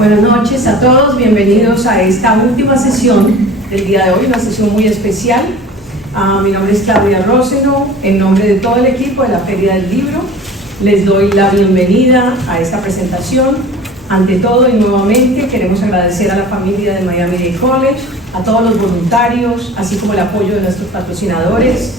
Buenas noches a todos, bienvenidos a esta última sesión del día de hoy, una sesión muy especial. Mi nombre es Claudia Roseno, en nombre de todo el equipo de la Feria del Libro, les doy la bienvenida a esta presentación. Ante todo y nuevamente queremos agradecer a la familia de Miami-Dade College, a todos los voluntarios, así como el apoyo de nuestros patrocinadores,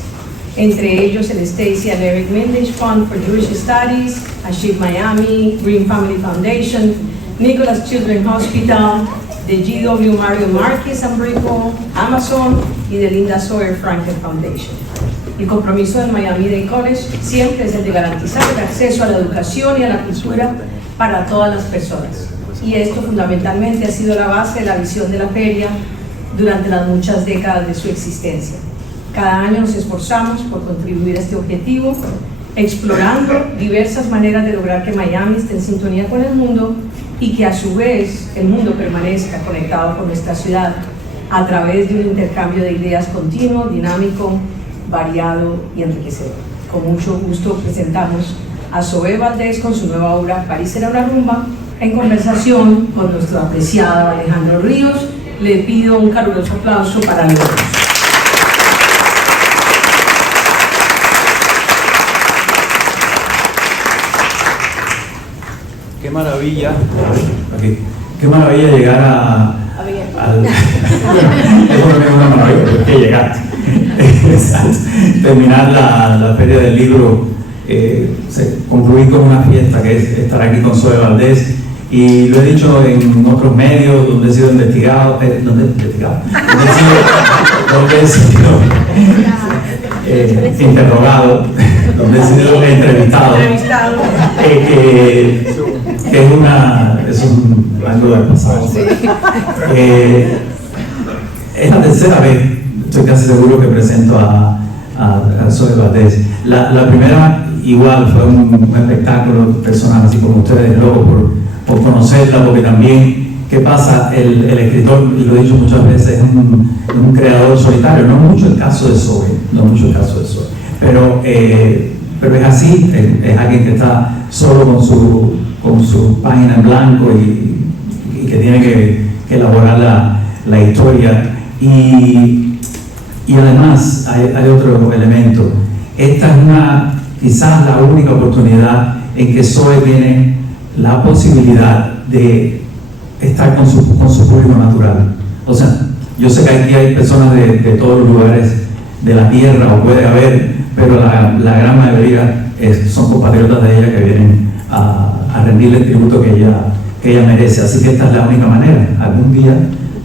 entre ellos el Stacy and Eric Mendes Fund for Jewish Studies, Ashib Miami, Green Family Foundation, Nicholas Children's Hospital, de GW Mario Marquez and Brico, Amazon y de Linda Sawyer Franklin Foundation. El compromiso del Miami-Dade College siempre es el de garantizar el acceso a la educación y a la cultura para todas las personas. Y esto fundamentalmente ha sido la base de la visión de la feria durante las muchas décadas de su existencia. Cada año nos esforzamos por contribuir a este objetivo, explorando diversas maneras de lograr que Miami esté en sintonía con el mundo y que a su vez el mundo permanezca conectado con nuestra ciudad a través de un intercambio de ideas continuo, dinámico, variado y enriquecedor. Con mucho gusto presentamos a Zoe Valdés con su nueva obra París será una rumba, en conversación con nuestro apreciado Alejandro Ríos. Le pido un caluroso aplauso para los dos. Qué maravilla, qué maravilla llegar al eso no es una maravilla, pero que llegar. Terminar la Feria del Libro, concluir con una fiesta que es estar aquí con Zoe Valdés, y lo he dicho en otros medios donde he sido investigado, interrogado, donde he sido entrevistado, que es algo del pasado. Es la tercera vez, estoy casi seguro, que presento a Zoe Valdés. La primera igual fue un espectáculo personal, así como ustedes, loco por conocerla, porque también, ¿qué pasa? El escritor, y lo he dicho muchas veces, es un creador solitario. No mucho el caso de Zoe, pero es así, es alguien que está solo con su página en blanco y que tiene que elaborar la historia. Y además hay otro elemento. Esta es quizás la única oportunidad en que Zoe tiene la posibilidad de estar con su público natural. O sea, yo sé que aquí hay personas de todos los lugares de la tierra, o puede haber, pero la gran mayoría son compatriotas de ella que vienen a rendirle el tributo que ella merece. Así que esta es la única manera. Algún día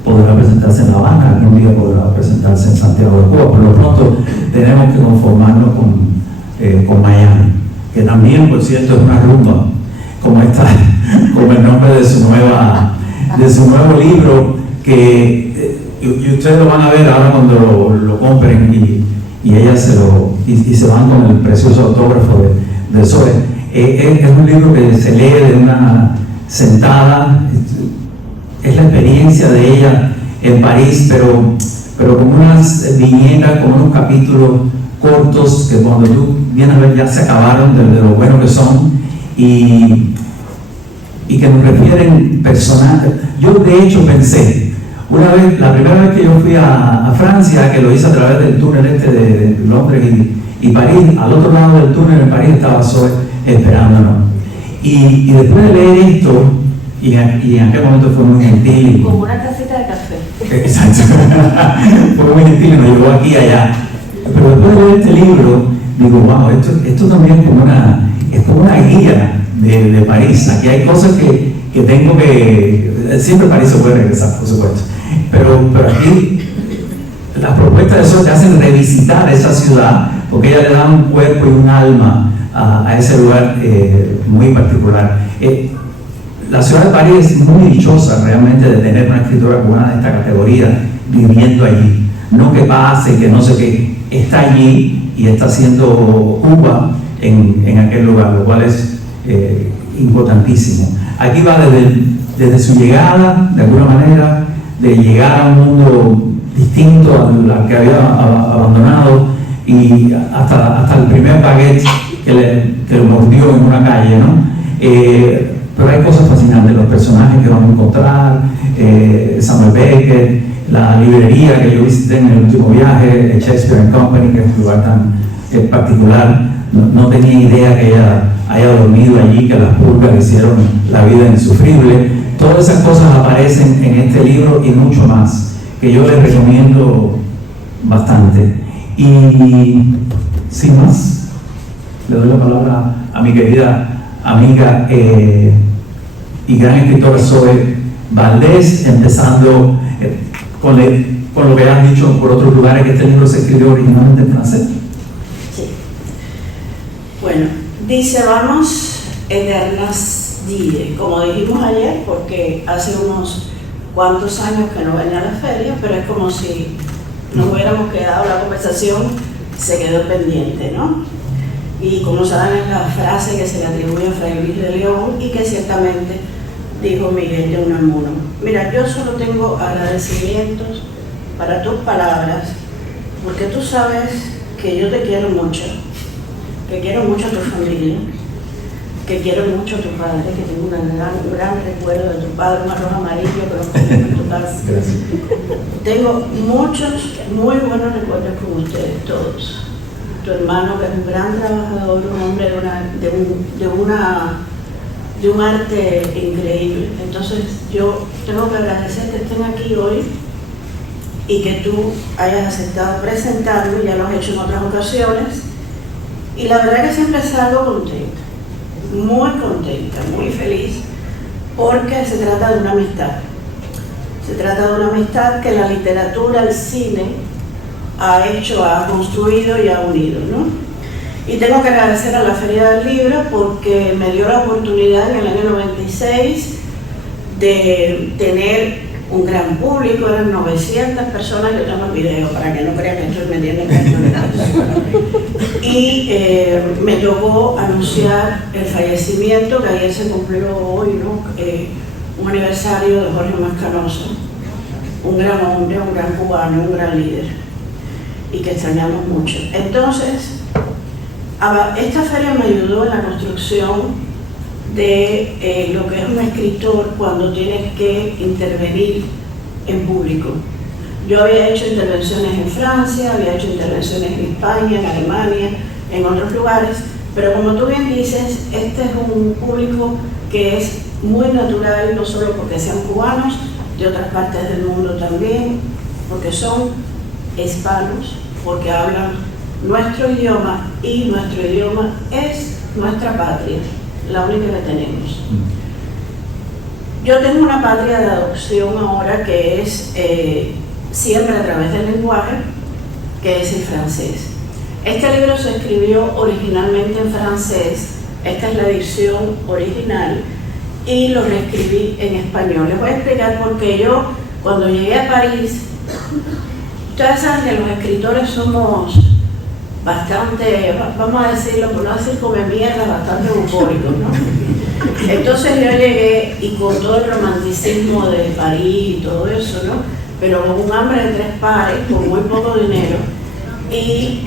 podrá presentarse en La Habana, algún día podrá presentarse en Santiago de Cuba. Por lo pronto tenemos que conformarnos con Miami, que también, por cierto, es una rumba, como el nombre de su nuevo libro, que y ustedes lo van a ver ahora cuando lo compren, y ella se van con el precioso autógrafo de Zoe. Es un libro que se lee de una sentada. Es la experiencia de ella en París, pero con unas viñetas, con unos capítulos cortos que cuando tú vienes a ver ya se acabaron de lo bueno que son, y que nos refieren personajes. Yo de hecho pensé, la primera vez que yo fui a Francia, que lo hice a través del túnel de Londres y París, al otro lado del túnel en París estaba Zoe esperándonos. Y después de leer esto, y en aquel momento fue muy gentil. Como una tacita de café. Exacto. Fue muy gentil y nos llevó aquí y allá. Pero después de leer este libro, digo, wow, esto también es como una guía de París. Aquí hay cosas que tengo que... Siempre París se puede regresar, por supuesto. Pero aquí las propuestas de eso te hacen revisitar esa ciudad, porque ella le da un cuerpo y un alma a ese lugar muy particular. La ciudad de París es muy dichosa realmente de tener una escritora cubana de esta categoría viviendo allí. No que pase, que no sé qué, está allí y está haciendo Cuba en aquel lugar, lo cual es importantísimo. Aquí va desde su llegada, de alguna manera, de llegar a un mundo distinto al que había abandonado, y hasta el primer baguette que lo mordió en una calle, ¿no? Pero hay cosas fascinantes, los personajes que vamos podemos encontrar, Samuel Beckett, la librería que yo visité en el último viaje, Shakespeare & Company, que es un lugar tan particular. No tenía idea que ella haya dormido allí, que las pulgas le hicieron la vida insufrible. Todas esas cosas aparecen en este libro y mucho más, que yo les recomiendo bastante. Y sin más, le doy la palabra a mi querida amiga y gran escritora Zoe Valdés, empezando con lo que han dicho por otros lugares, que este libro se escribió originalmente en francés. Sí. Bueno, dice vamos eternas die, como dijimos ayer, porque hace unos cuantos años que no venía a la feria, pero es como si nos hubiéramos quedado, la conversación se quedó pendiente, ¿no? Y como saben, es la frase que se le atribuye a Fray Luis de León y que ciertamente dijo Miguel de Unamuno. Mira, yo solo tengo agradecimientos para tus palabras, porque tú sabes que yo te quiero mucho, que quiero mucho a tu familia, que quiero mucho a tu padre, que tengo un gran recuerdo de tu padre, un arroz amarillo que lo comí en tu casa. Tengo muchos, muy buenos recuerdos con ustedes todos. Tu hermano, que es un gran trabajador, un hombre de un arte increíble. Entonces yo tengo que agradecer que estén aquí hoy y que tú hayas aceptado presentarme, ya lo has hecho en otras ocasiones, y la verdad que siempre salgo contenta, muy feliz, porque se trata de una amistad. Se trata de una amistad que la literatura, el cine ha construido y ha unido, ¿no? Y tengo que agradecer a la Feria del Libro porque me dio la oportunidad en el año 96 de tener un gran público, eran 900 personas, yo tengo el video para que no crean que estoy metiendo en esto. Y me tocó anunciar el fallecimiento, que ayer se cumplió hoy, ¿no? Un aniversario de Jorge Mascanoso, un gran hombre, un gran cubano, un gran líder, y que extrañamos mucho. Entonces, esta feria me ayudó en la construcción de lo que es un escritor cuando tiene que intervenir en público. Yo había hecho intervenciones en Francia, había hecho intervenciones en España, en Alemania, en otros lugares, pero como tú bien dices, este es un público que es muy natural, no solo porque sean cubanos, de otras partes del mundo también, porque son hispanos, porque hablan nuestro idioma, y nuestro idioma es nuestra patria, la única que tenemos. Yo tengo una patria de adopción ahora que es siempre a través del lenguaje, que es el francés. Este libro se escribió originalmente en francés, esta es la edición original, y lo reescribí en español. Les voy a explicar por qué yo, cuando llegué a París, ustedes saben que los escritores somos bastante, vamos a decirlo, por no decir come mierda, bastante bucólicos, ¿no? Entonces yo llegué y con todo el romanticismo de París y todo eso, ¿no? Pero con un hambre de tres pares, con muy poco dinero y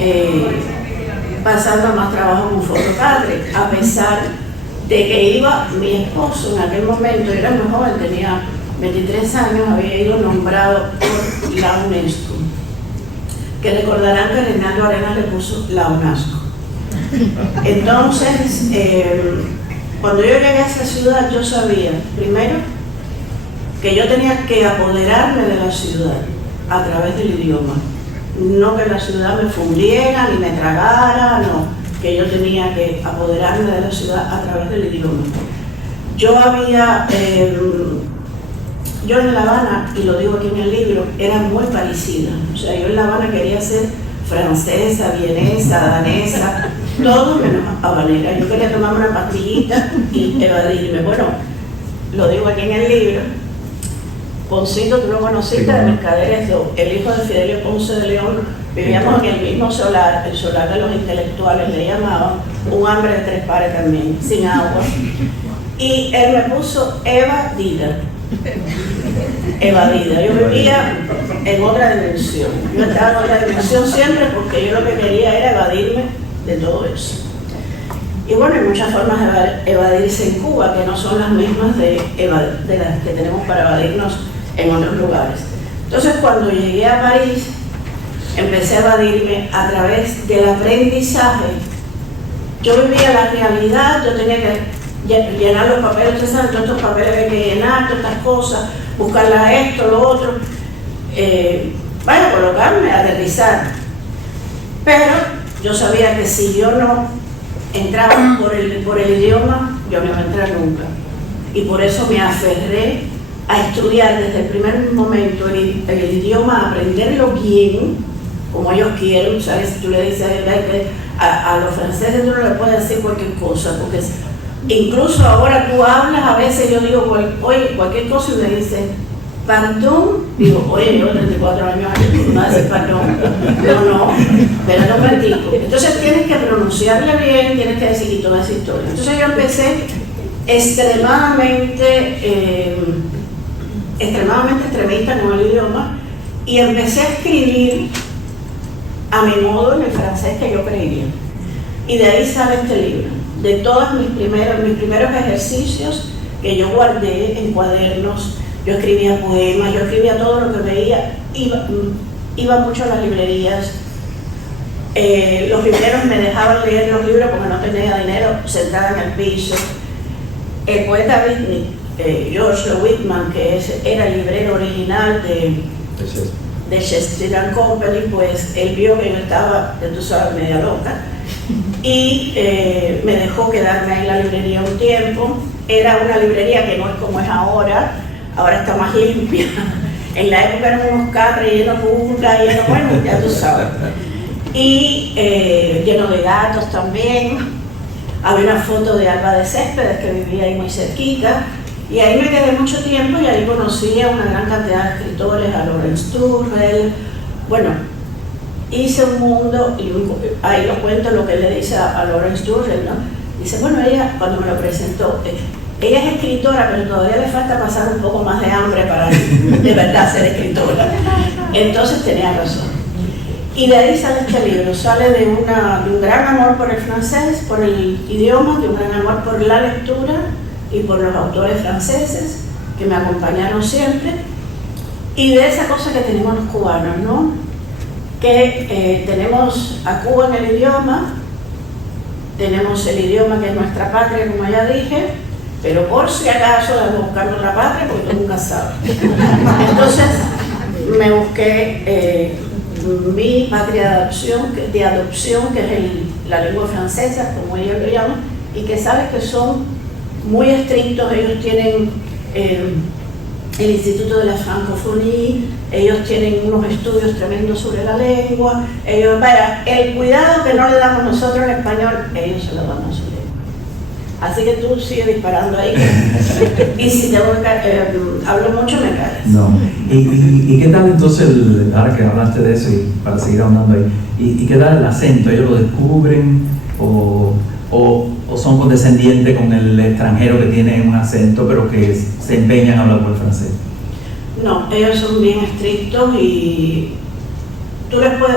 pasando más trabajo con Fotopadre, a pesar de que iba mi esposo en aquel momento, era muy joven, tenía 23 años, había ido nombrado por la UNESCO, que recordarán que Reinaldo Arenas le puso la UNESCO. Entonces, cuando yo llegué a esa ciudad, yo sabía, primero, que yo tenía que apoderarme de la ciudad a través del idioma. No que la ciudad me fundiera ni me tragara, no, que yo tenía que apoderarme de la ciudad a través del idioma. Yo en La Habana, y lo digo aquí en el libro, era muy parecida. O sea, yo en La Habana quería ser francesa, vienesa, danesa, todo menos habanera. Yo quería tomar una pastillita y evadirme. Bueno, lo digo aquí en el libro. Poncito, tú lo conociste, de Mercaderes, el hijo de Fidelio Ponce de León, vivíamos en el mismo solar, el solar de los intelectuales, le llamaban, un hambre de tres pares también, sin agua. Y él me puso evadida. Yo vivía en otra dimensión. Yo estaba en otra dimensión siempre porque yo lo que quería era evadirme de todo eso. Y bueno, hay muchas formas de evadirse en Cuba que no son las mismas de las que tenemos para evadirnos en otros lugares. Entonces, cuando llegué a París, empecé a evadirme a través del aprendizaje. Yo vivía la realidad, yo tenía que llenar los papeles, ustedes saben, todos estos papeles hay que llenar, todas estas cosas, buscarla esto, lo otro, colocarme, aterrizar. Pero yo sabía que si yo no entraba por el idioma, yo no iba a entrar nunca. Y por eso me aferré a estudiar desde el primer momento el idioma, aprenderlo bien, como ellos quieren. ¿Sabes? Si tú le dices a los franceses, tú no le puedes decir cualquier cosa, porque incluso ahora tú hablas, a veces yo digo, oye, cualquier cosa, y me dicen, perdón, digo, oye, yo 34 años, no decir perdón, no, pero no practico. Entonces tienes que pronunciarle bien, tienes que decir y toda esa historia. Entonces yo empecé extremadamente extremista con el idioma y empecé a escribir a mi modo en el francés que yo creía. Y de ahí sale este libro, de todos mis primeros ejercicios que yo guardé en cuadernos. Yo escribía poemas, yo escribía todo lo que veía, iba mucho a las librerías. Los libreros me dejaban leer los libros porque no tenía dinero, sentada en el piso. El poeta George Whitman, que era el librero original de Shakespeare & Company, pues él vio que yo estaba, tú sabes, media loca, y me dejó quedarme ahí en la librería un tiempo. Era una librería que no es como es ahora está más limpia. En la época eran unos catres llenos de pulgas, bueno, ya tú sabes. Y lleno de gatos también. Había una foto de Alba de Céspedes, que vivía ahí muy cerquita. Y ahí me quedé mucho tiempo y ahí conocí a una gran cantidad de escritores, a Lawrence Turrell. Bueno, hice un mundo, y ahí lo cuento lo que le dice a Lawrence Turrell, ¿no? Dice, bueno, ella, cuando me lo presentó, ella es escritora, pero todavía le falta pasar un poco más de hambre para de verdad ser escritora. Entonces tenía razón. Y de ahí sale este libro, sale de un gran amor por el francés, por el idioma, de un gran amor por la lectura y por los autores franceses que me acompañaron siempre, y de esa cosa que tenemos los cubanos, ¿no? Que tenemos a Cuba en el idioma, tenemos el idioma que es nuestra patria, como ya dije, pero por si acaso vamos buscando otra patria porque tú nunca sabes. Entonces me busqué mi patria de adopción, que es la lengua francesa, como ellos lo llaman, y que sabes que son muy estrictos. Ellos tienen el Instituto de la Francophonie, ellos tienen unos estudios tremendos sobre la lengua, el cuidado que no le damos nosotros al español, ellos se lo dan a su lengua. Así que tú sigues disparando ahí. Y si hablo mucho, me callas. No. ¿Y qué tal entonces, ahora que hablaste de eso y para seguir ahondando ahí, y qué tal el acento? ¿Ellos lo descubren o son condescendientes con el extranjero que tiene un acento pero que se empeñan a hablar por el francés? No, ellos son bien estrictos y por ejemplo,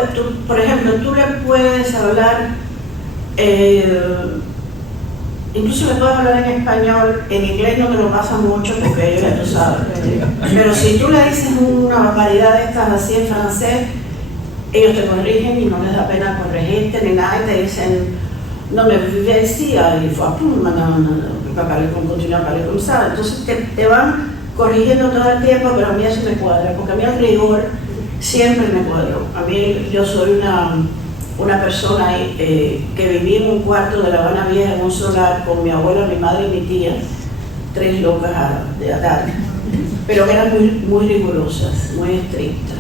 tú le puedes hablar, incluso le puedes hablar en español, en inglés no te lo pasa mucho porque ellos ya tú sabes. Pero si tú le dices una barbaridad de estas así en francés, ellos te corrigen y no les da pena corregirte ni nada y te dicen, no me vivais ici, il faut continuer a hablar como ça. Entonces te van corrigiendo todo el tiempo, pero a mí eso me cuadra, porque a mí el rigor siempre me cuadró. A mí, yo soy una persona que viví en un cuarto de La Habana Vieja, en un solar, con mi abuela, mi madre y mi tía, 3 locas de edad, pero que eran muy rigurosas, muy estrictas.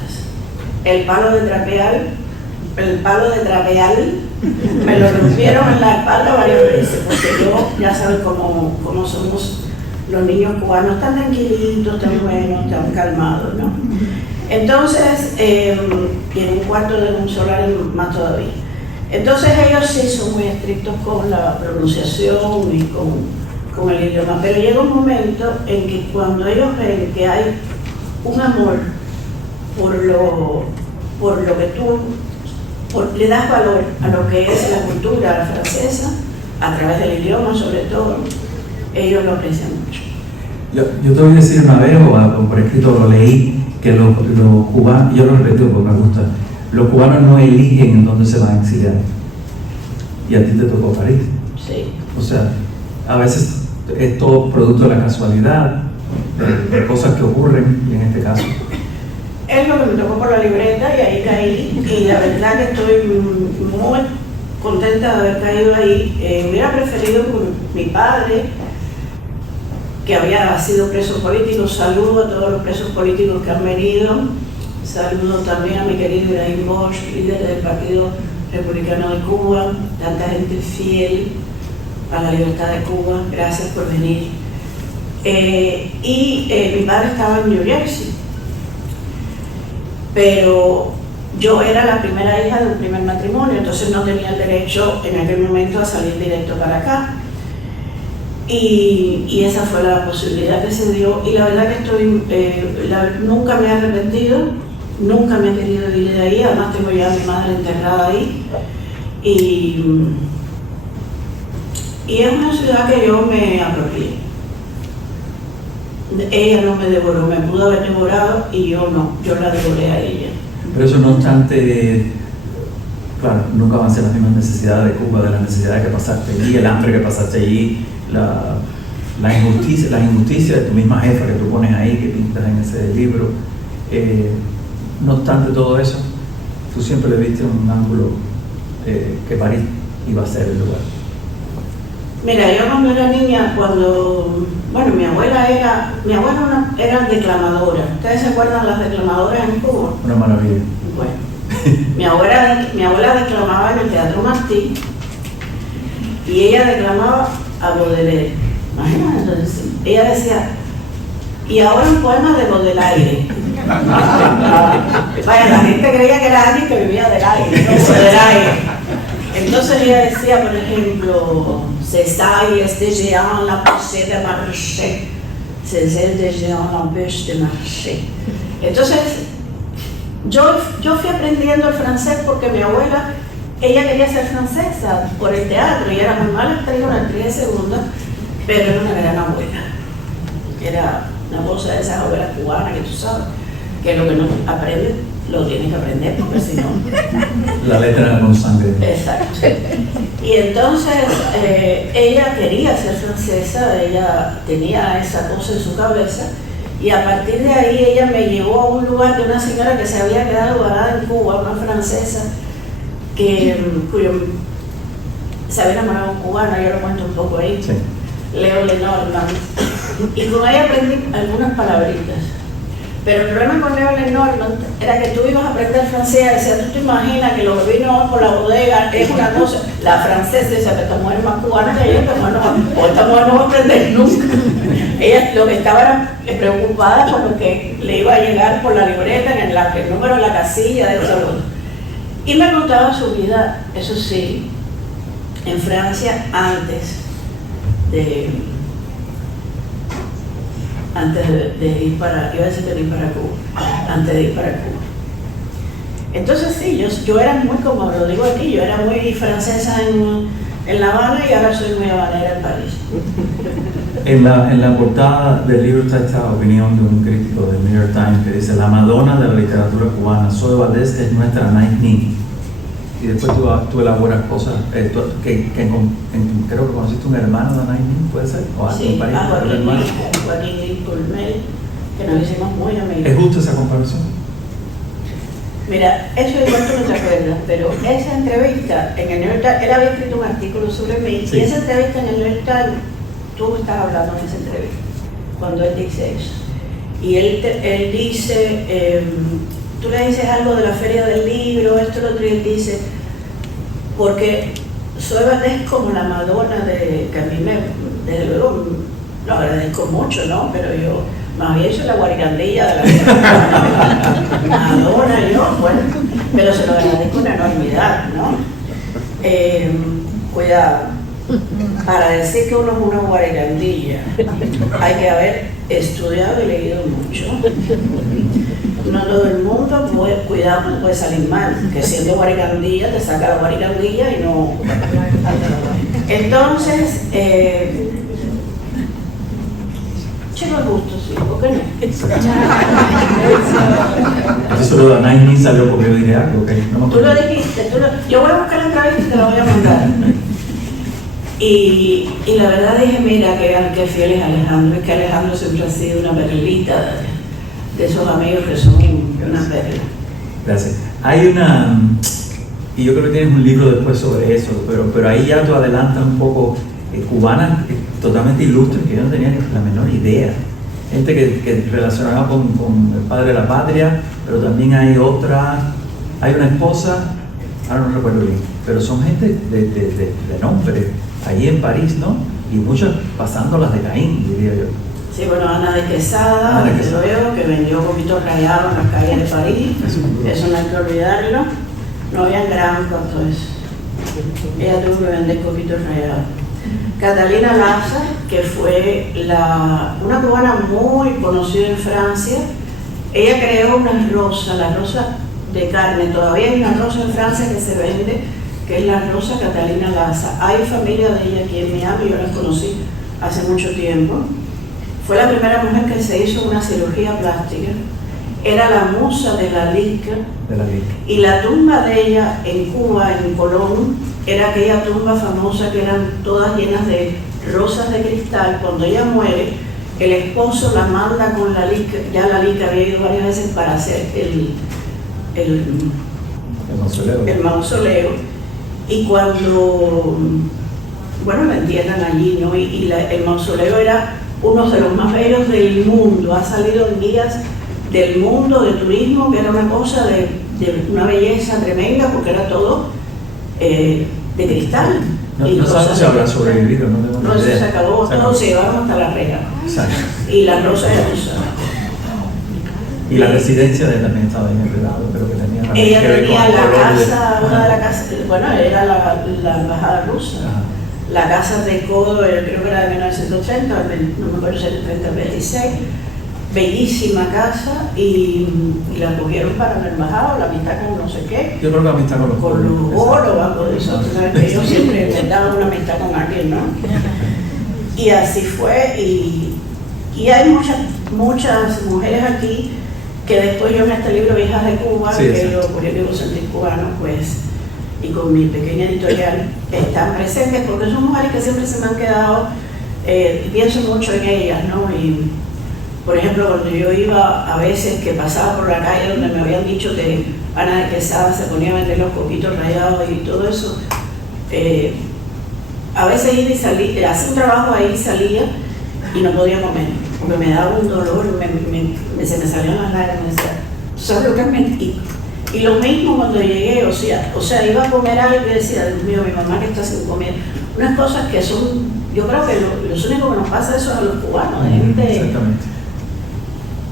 El palo de trapear me lo rompieron en la espalda varias veces, porque yo, ya sabes cómo somos los niños cubanos, tan tranquilitos, tan buenos, tan calmados, ¿no? Entonces, y en un cuarto de un solar más todavía. Entonces ellos sí son muy estrictos con la pronunciación y con el idioma, pero llega un momento en que cuando ellos ven que hay un amor por lo que tú le das valor a lo que es la cultura francesa, a través del idioma sobre todo, ellos lo aprecian mucho. Yo te voy a decir una vez, o por escrito lo leí, que los cubanos, yo lo repito porque me gusta, los cubanos no eligen en dónde se van a exiliar. Y a ti te tocó París. Sí. O sea, a veces es todo producto de la casualidad, de cosas que ocurren, y en este caso. Es lo que me tocó por la libreta y ahí caí, y la verdad que estoy muy contenta de haber caído ahí. Hubiera preferido con mi padre, que había sido preso político. Saludo a todos los presos políticos que han venido. Saludo también a mi querido Ibrahim Bosch, líder del Partido Republicano de Cuba, tanta gente fiel a la libertad de Cuba. Gracias por venir. Mi padre estaba en New Jersey, pero yo era la primera hija de un primer matrimonio, entonces no tenía el derecho en aquel momento a salir directo para acá. Y esa fue la posibilidad que se dio, y la verdad que nunca me he arrepentido, nunca me he querido ir de ahí. Además tengo ya a mi madre enterrada ahí, y es una ciudad que yo me apropié. Ella no me devoró, me pudo haber devorado y yo no, yo la devoré a ella. Pero eso no obstante, claro, nunca van a ser las mismas necesidades de Cuba, de las necesidades que pasaste allí, el hambre que pasaste allí, la injusticia de tu misma jefa que tú pones ahí, que pintas en ese libro. No obstante todo eso, tú siempre le viste un ángulo que París iba a ser el lugar. Mira, yo cuando era niña, mi abuela era declamadora. ¿Ustedes se acuerdan las declamadoras en Cuba? Una maravilla. Bueno, mi abuela declamaba en el Teatro Martí, y ella declamaba a Baudelaire. Imagínate, entonces, ella decía, y ahora un poema de Baudelaire. Vaya, la gente creía que era alguien que vivía del aire, no Baudelaire. Entonces ella decía, por ejemplo, ces tailles de géant l'empêchent de marcher, ces ailes de géant l'empêchent de marcher. Entonces, yo fui aprendiendo el francés porque mi abuela, ella quería ser francesa por el teatro, y era muy mala actriz, una actriz de segunda, pero era una gran abuela. Era una cosa de esas abuelas cubanas que tú sabes, que lo que no aprendes lo tienes que aprender, porque si no... La letra con sangre. Exacto. Y entonces ella quería ser francesa, ella tenía esa cosa en su cabeza, y a partir de ahí ella me llevó a un lugar de una señora que se había quedado varada en Cuba, una francesa, cuyo se había enamorado de un cubano, yo lo cuento un poco ahí, Sí. Leo Lenormand, y con ella aprendí algunas palabritas. Pero el problema con Leo Lenormand era que tú ibas a aprender francés, y decía, tú te imaginas que los vinos por la bodega es una cosa, la francesa decía, esta mujer es más cubana que yo, esta mujer no va a aprender nunca. Ella lo que estaba era preocupada por lo que le iba a llegar por la libreta, en el número de la casilla, de eso. Y me contaba su vida, eso sí, en Francia antes de ir para, iba a decir de ir para Cuba, antes de ir para Cuba. Entonces sí, yo era muy, como lo digo aquí, yo era muy francesa en La Habana, y ahora soy muy habanera en París. En la portada del libro está esta opinión de un crítico del New York Times que dice: la Madonna de la literatura cubana, Zoe Valdés es nuestra Night Nin. Y después tú elaboras cosas, creo que conociste un hermano de Night Nin, ¿puede ser? O Sí, un a Joaquín Colmel, que nos hicimos muy amigos. ¿Es justa esa comparación? Mira, eso igual tú no te acuerdas, pero esa entrevista en el New York Times, él había escrito un artículo sobre mí, Sí. Y esa entrevista en el New York Times, tú estás hablando en esa entrevista, cuando él dice eso. Y él dice, tú le dices algo de la feria del libro, esto, lo otro, y él dice, porque Zoe Valdés es como la Madonna que a mí desde luego, lo agradezco mucho, ¿no? Pero yo más bien soy la guaricandilla de la Madonna, yo, bueno, pero se lo agradezco una enormidad, ¿no? Cuidado. Para decir que uno es una guarigandilla, hay que haber estudiado y leído mucho. No todo el mundo cuidado, puede salir mal, que siendo guarigandilla te saca la guarigandilla y no. Entonces, chico el gusto, sí, ¿por qué no? Eso lo de Anaí salió porque yo dije algo, okay. No me Tú lo dijiste, yo voy a buscar la entrevista y te la voy a mandar. Y la verdad dije, mira, que fiel es Alejandro, es que Alejandro siempre ha sido una perlita de esos amigos que son una perla. Gracias. Hay una, y yo creo que tienes un libro después sobre eso, pero ahí ya tú adelantas un poco, cubanas totalmente ilustres que yo no tenía ni la menor idea. Gente que relacionaba con el padre de la patria, pero también hay una esposa, ahora no recuerdo bien, pero son gente de nombre, ahí en París, ¿no? Y muchas pasándolas de Caín, diría yo. Sí, bueno, Ana de Quesada, desde luego, que vendió coquitos rayados en las calles de París, eso no hay que olvidarlo, no había gran cuanto eso. Ella tuvo que vender coquitos rayados. Catalina Laza, que fue una cubana muy conocida en Francia, ella creó una rosa, la rosa de Carmen. Todavía hay una rosa en Francia que se vende, que es la rosa Catalina Laza. Hay familia de ella aquí en Miami, yo las conocí hace mucho tiempo. Fue la primera mujer que se hizo una cirugía plástica. Era la musa de la Lica. Y la tumba de ella en Cuba, en Colón, era aquella tumba famosa que eran todas llenas de rosas de cristal. Cuando ella muere, el esposo la manda con la Lica. Ya la Lica había ido varias veces para hacer el mausoleo. Y cuando, bueno, la entierran allí, ¿no? El mausoleo era uno de los más bellos del mundo. Ha salido en guías del mundo de turismo, que era una cosa de una belleza tremenda, porque era todo de cristal. No sabes si habrá sobrevivido, no tengo no, idea. Se acabó, todo se llevaron hasta la reja. Y la rosa era rosa. Y la residencia de él también estaba bien enredado, pero que tenía también ella que ver tenía con la color casa, una de las casas, bueno, era la embajada rusa. Ajá. La casa de Codo, creo que era de 1980, no me acuerdo si era el 26, bellísima casa, y la cogieron para la embajada, la amistad con no sé qué. Yo creo que amistad con los oro, algo de eso. Tú sabes que yo siempre he dado una amistad con alguien, ¿no? Y así fue, y hay muchas mujeres aquí que después yo en este libro, Hijas de Cuba, sí, que yo publico Sentir Cubano, pues, y con mi pequeña editorial, están presentes porque son mujeres que siempre se me han quedado, pienso mucho en ellas, ¿no? Y, por ejemplo, cuando yo iba a veces que pasaba por la calle donde me habían dicho que Ana de Quesada se ponía a vender los coquitos rayados y todo eso, a veces iba y salía, hacía un trabajo ahí, salía y no podía comer, porque me daba un dolor, se me salían las lágrimas, ¿sabes lo que es mentir? Y lo mismo cuando llegué, o sea, iba a comer algo y decía, Dios mío, mi mamá que está sin comer. Unas cosas que son, yo creo que los únicos que nos pasa eso es a los cubanos, de gente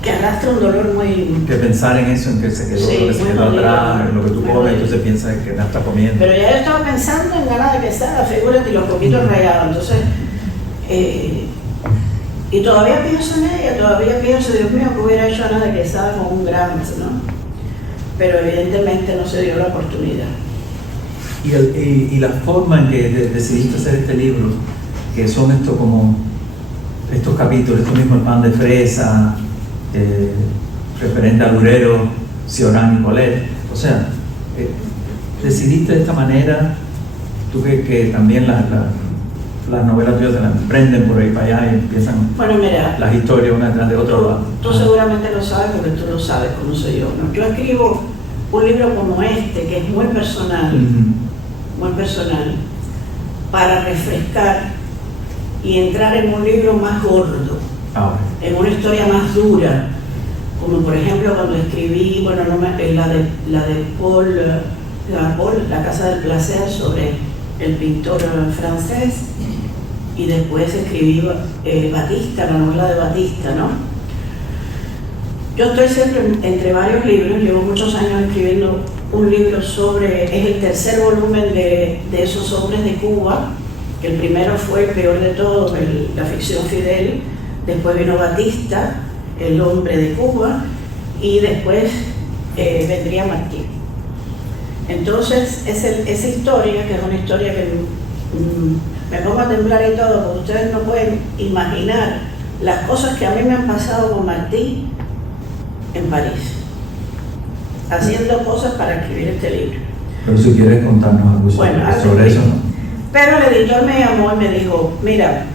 que arrastra un dolor muy... Que pensar en eso, en que se quedó, lo que se quedó atrás, en lo que tú comes, entonces piensas que no está comiendo. Pero ya yo estaba pensando en Ana de Quesada, figúrate, y los coquitos rayados, entonces... y todavía pienso en ella, Dios mío, que hubiera hecho Ana de Quesada con un gramo, ¿no? Pero evidentemente no se dio la oportunidad. Y la forma en que decidiste hacer este libro, que son estos capítulos, esto mismo, el pan de fresa, referente a Durero, Cioran y Colet, o sea, decidiste de esta manera, tú que también las novelas tuyas te las emprenden por ahí para allá y empiezan, bueno, mira, las historias una detrás de otra. Tú seguramente lo sabes porque tú lo sabes como soy yo, ¿no? Yo escribo un libro como este, que es muy personal, muy personal, para refrescar y entrar en un libro más gordo, en una historia más dura, como por ejemplo cuando escribí, bueno, la de Paul, La Casa del Placer, sobre el pintor francés, y después escribí Batista, la novela de Batista, ¿no? Yo estoy siempre entre varios libros, llevo muchos años escribiendo un libro es el tercer volumen de esos hombres de Cuba, que el primero fue el peor de todos, la ficción Fidel, después vino Batista, el hombre de Cuba, y después vendría Martí. Entonces, esa historia, que es una historia que me pongo a temblar y todo, porque ustedes no pueden imaginar las cosas que a mí me han pasado con Martí en París, haciendo cosas para escribir este libro. Pero si quieres contarnos algo sobre eso, ¿no? Pero el editor me llamó y me dijo, mira,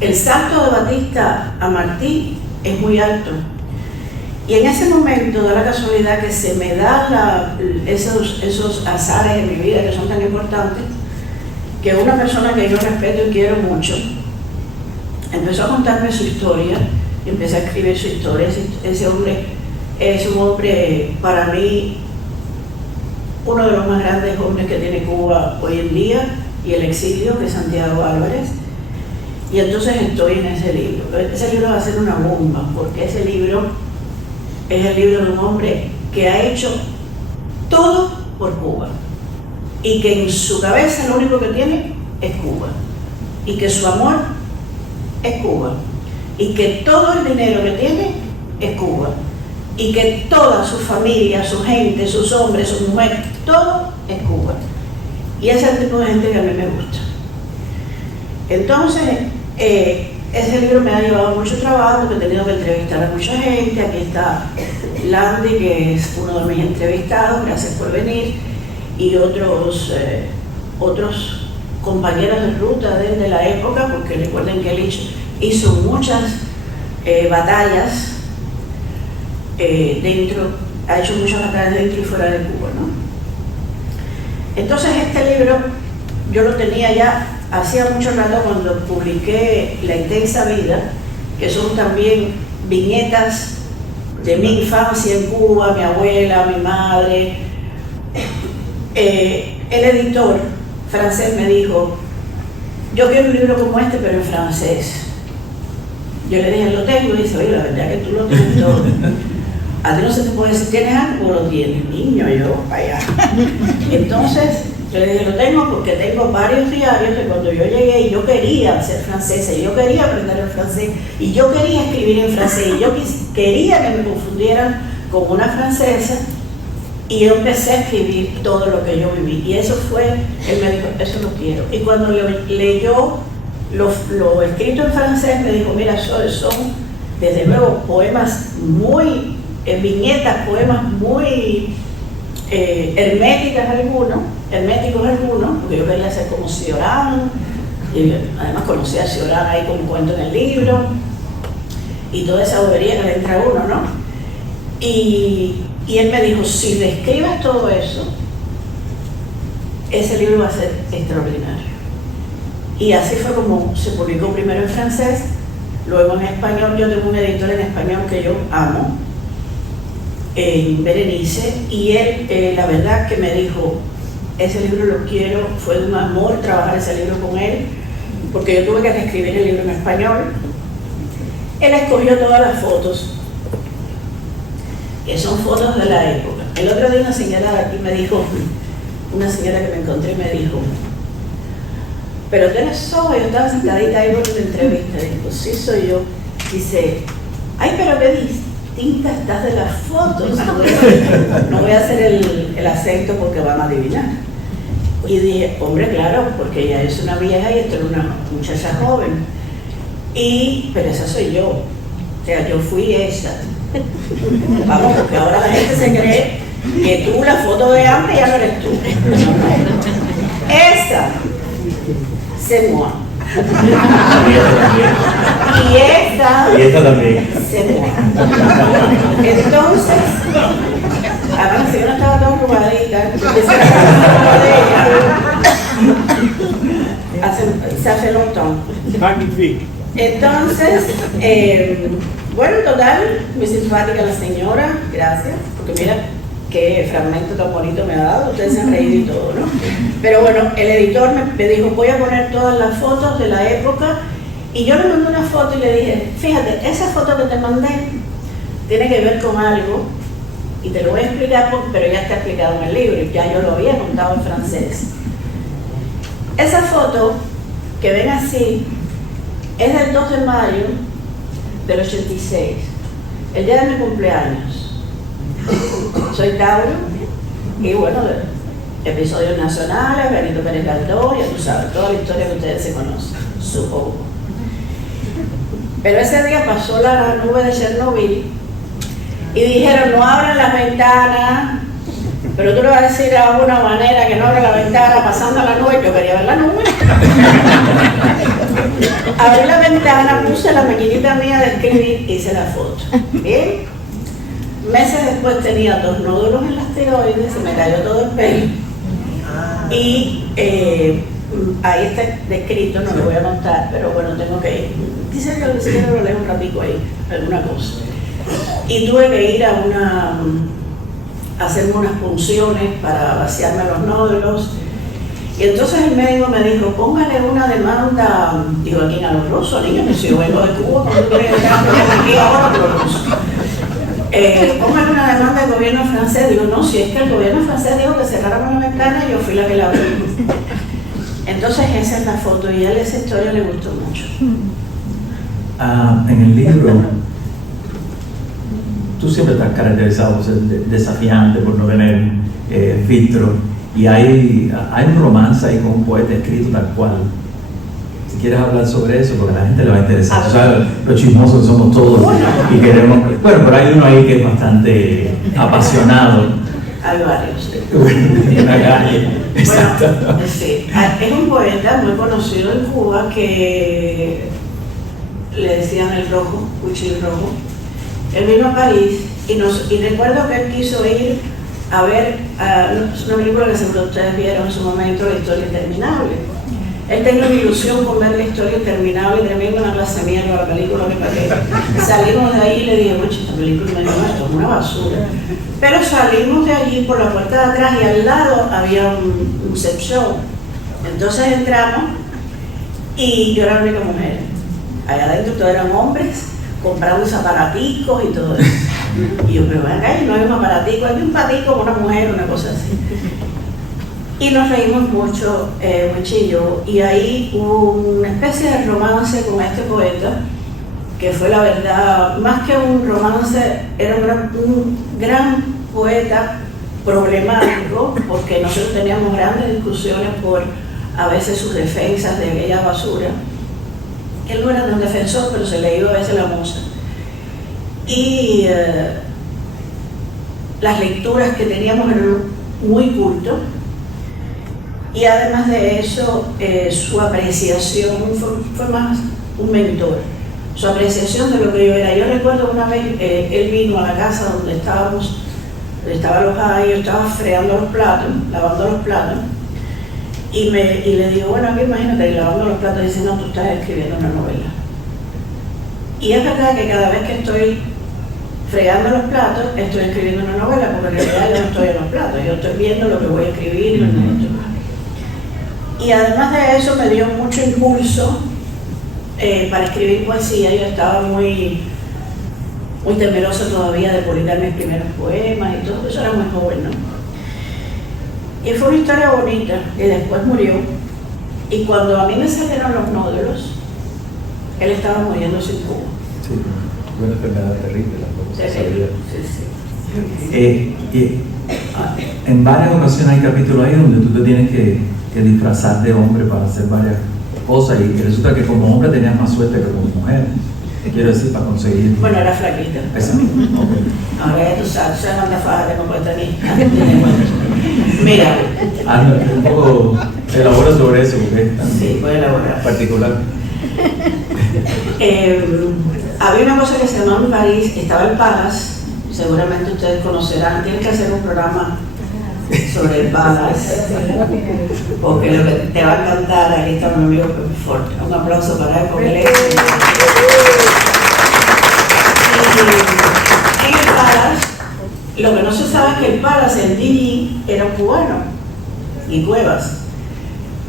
el salto de Batista a Martí es muy alto. Y en ese momento da la casualidad que se me da esos azares en mi vida que son tan importantes, que una persona que yo respeto y quiero mucho empezó a contarme su historia, y empecé a escribir su historia. Ese hombre es un hombre, para mí, uno de los más grandes hombres que tiene Cuba hoy en día, y el exilio, que es Santiago Álvarez. Y entonces estoy en ese libro. Ese libro va a ser una bomba, porque ese libro es el libro de un hombre que ha hecho todo por Cuba, y que en su cabeza lo único que tiene es Cuba, y que su amor es Cuba, y que todo el dinero que tiene es Cuba, y que toda su familia, su gente, sus hombres, sus mujeres, todo es Cuba. Y ese es el tipo de gente que a mí me gusta. Entonces, ese libro me ha llevado mucho trabajo, porque he tenido que entrevistar a mucha gente. Aquí está Landy, que es uno de mis entrevistados, gracias por venir, y otros compañeros de ruta de la época, porque recuerden que él hizo muchas batallas ha hecho muchas batallas dentro y fuera de Cuba, ¿no? Entonces este libro yo lo tenía ya hacía mucho rato, cuando publiqué La intensa vida, que son también viñetas de mi infancia en Cuba, mi abuela, mi madre. El editor francés me dijo, yo quiero un libro como este, pero en francés. Yo le dije, lo tengo, y dice, oye, la verdad que tú lo tienes todo. A ti no se te puede decir, ¿tienes algo? O lo tienes, niño, yo, vaya. Entonces, yo le dije, lo tengo porque tengo varios diarios que cuando yo llegué y yo quería ser francesa, y yo quería aprender el francés, y yo quería escribir en francés, y yo quería que me confundieran con una francesa, y yo empecé a escribir todo lo que yo viví. Y eso fue, él me dijo, eso lo quiero. Y cuando leyó lo escrito en francés, me dijo, mira, son desde luego poemas muy, viñetas, poemas muy herméticos algunos, porque yo quería ser como Cioran, y además conocí a Cioran ahí con un cuento en el libro, y toda esa bobería que le entra a uno, ¿no? Y él me dijo, si describes todo eso, ese libro va a ser extraordinario. Y así fue como se publicó primero en francés, luego en español. Yo tengo un editor en español que yo amo, Berenice, y él, la verdad que me dijo, ese libro lo quiero, fue un amor trabajar ese libro con él, porque yo tuve que reescribir el libro en español. Él escogió todas las fotos, que son fotos de la época. El otro día una señora de aquí me dijo, una señora que me encontré me dijo, pero tú eres Soa. Yo estaba sentadita ahí por una entrevista, digo, sí soy yo. Dice, ay, pero qué distinta estás de las fotos. No voy a hacer el acento porque van a adivinar. Y dije, hombre, claro, porque ella es una vieja y esto es una muchacha joven. Pero esa soy yo. O sea, yo fui esa. Vamos, porque ahora la gente se cree que tú, la foto de antes, ya no eres tú. Esa, c'est moi. Y esta también. C'est moi. Entonces, además, si yo no estaba tan arrugadita, se hace longtemps. Magnifique. Entonces, bueno, en total, muy simpática la señora, gracias, porque mira qué fragmento tan bonito me ha dado, ustedes se han reído y todo, ¿no? Pero bueno, el editor me dijo, voy a poner todas las fotos de la época, y yo le mandé una foto y le dije, fíjate, esa foto que te mandé tiene que ver con algo, y te lo voy a explicar, pero ya está explicado en el libro, ya yo lo había contado en francés. Esa foto que ven así, es del 2 de mayo del 86, el día de mi cumpleaños. Soy Tauro y bueno, episodios nacionales, Benito Pérez Galdós, ya tú sabes, toda la historia que ustedes se conocen, supongo. Pero ese día pasó la nube de Chernobyl y dijeron, no abran las ventanas, pero tú le vas a decir a una manera que no abra la ventana pasando la nube. Yo quería ver la nube. Abrí la ventana, puse la maquinita mía de escribir, hice la foto. Bien. Meses después tenía 2 nódulos en las tiroides, se me cayó todo el pelo. Y ahí está descrito, no lo voy a contar, pero bueno, tengo que ir. Quizás yo lo leo un ratico ahí, alguna cosa. Y tuve que ir a hacerme unas punciones para vaciarme los nódulos. Y entonces el médico me dijo, póngale una demanda, digo, aquí a los rusos, niños, que si yo vengo de Cuba, ¿cómo tú crees que aquí ahora los rusos? Póngale una demanda al gobierno francés. Digo, no, si es que el gobierno francés dijo que cerráramos la ventana, yo fui la que la abrí. Entonces esa es la foto y a él esa historia le gustó mucho. En el libro, tú siempre estás caracterizado por ser desafiante, por no tener filtro, y hay un romance ahí con un poeta escrito tal cual. Si quieres hablar sobre eso, porque a la gente le va a interesar. Tú sabes lo chismosos que somos todos y queremos. Bueno, pero hay uno ahí que es bastante apasionado. Hay varios. En la calle. Exacto. Bueno, sí. Es un poeta muy conocido en Cuba que le decían el Rojo, Cuchillo Rojo. Él vino a París y recuerdo que él quiso ir a ver una película que seguro ustedes vieron en su momento, La Historia Interminable. Él tenía una ilusión por ver La Historia Interminable y tremendo una clase mierda la película que pagué. Salimos de ahí y le dije, oye, esta película me dijo, esto es una basura. Pero salimos de allí por la puerta de atrás y al lado había un sex show. Entonces entramos y yo era la única mujer. Allá adentro todos eran hombres comprando aparaticos y todo eso. Y yo, pero ven acá, no hay un aparatico, hay un patico con una mujer, una cosa así. Y nos reímos mucho, Muchillo, y ahí hubo una especie de romance con este poeta, que fue la verdad, más que un romance, era un gran poeta problemático, porque nosotros teníamos grandes discusiones por a veces sus defensas de aquella basura. Él no era tan defensor, pero se le iba a veces la musa. Y las lecturas que teníamos eran muy cultos. Y además de eso, su apreciación fue más un mentor. Su apreciación de lo que yo era. Yo recuerdo una vez, él vino a la casa donde estaba alojada y yo estaba fregando los platos, lavando los platos. Y le digo, bueno, aquí imagínate, lavando los platos, dice, no, tú estás escribiendo una novela. Y es verdad que cada vez que estoy fregando los platos, estoy escribiendo una novela, porque en realidad yo no estoy en los platos, yo estoy viendo lo que voy a escribir. Y además de eso me dio mucho impulso para escribir poesía. Yo estaba muy temerosa todavía de publicar mis primeros poemas y todo, eso era muy joven, ¿no? Y fue una historia bonita, y después murió. Y cuando a mí me salieron los nódulos, él estaba muriendo sin Cuba. Sí, fue una enfermedad terrible, la cosa sabía. Sí. En varias ocasiones hay capítulos ahí donde tú te tienes que disfrazar de hombre para hacer varias cosas, y resulta que como hombre tenías más suerte que como mujer. Quiero decir, para conseguir. Bueno, era flaquita. Exacto. Okay. Ahora ya tú sabes cuánta faja tengo puesta aquí. Mira. Un poco elabora sobre eso, porque es tan sí, puede elaborar. particular. Había una cosa que se llamaba en París, estaba el Palace, seguramente ustedes conocerán, tienen que hacer un programa sobre el Palace, porque lo que te va a encantar, aquí está mi amigo Pepe Forte, un aplauso para él, porque él es... En el Palace, lo que no se sabe es que el Palace, el DJ, era un cubano, y Cuevas.